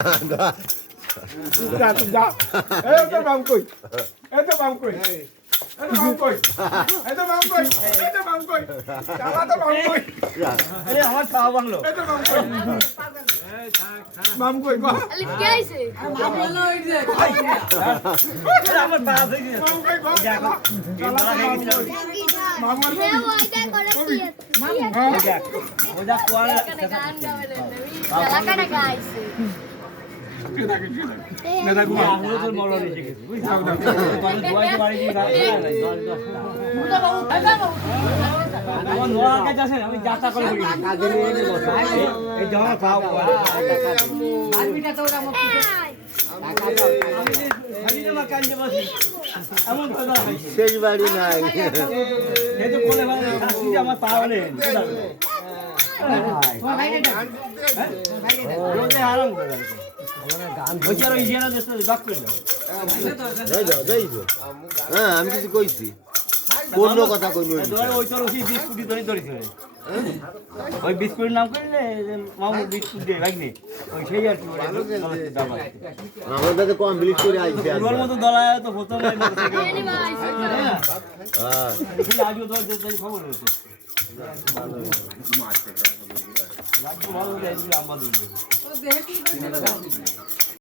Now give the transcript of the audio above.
যা যা এই তো বাম কই এই তো বাম কই এই তো বাম কই এই তো বাম কই এই তো বাম কই চালা তো বাম কই এই আমার খাওয়া বাংলো এই তো বাম কই বাম কই গো আরে কে আইছে আমার পা হয়ে গেছে বাম কই গো চালা মামার হে ওইটা করে কি ওটা কোয়াল এখানে গান গাবে না লাকাটা গাইছে কে থাকে নেতা গো আমরা তো মরল এসে গেছে বুঝছো তখন দোয়াই বাড়ি দিয়ে আমার নোয়ার কাছে আছে আমি যাত্রা করে বলি এই জমা পাও বারবিটা তো ওরা মত খালি জমা কান্দে বসি এমন কথা হইছে সেই বাড়ি নাই এই তো কোলে মানে শাস্তি আমার পাও নেই ওকে আরাম করে ওই চারো ইজিয়ানা দেশে বাক করে দাও হ্যাঁ আমি কিছু কইছি কোন কথা কইনি ওই তোর ওই বিস্কুটি ধরে ধরেছে ওই বিস্কুটের নাম করলে মামু বিস্কুট দিয়ে ভাগনি ওই সেই আর কি দাম আমাদের তো কমপ্লিট করে আইছে ওর মতো দলায় তো হতো না এনি ভাই হ্যাঁ আজও ধর যে খবর হয়েছে ভালো দেয় আমরা